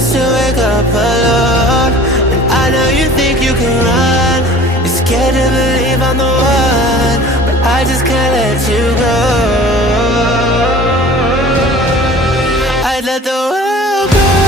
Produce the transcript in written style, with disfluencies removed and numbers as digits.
just to wake up alone. And I know you think you can run. You're scared to believe I'm the one, but I just can't let you go. I'd let the world go.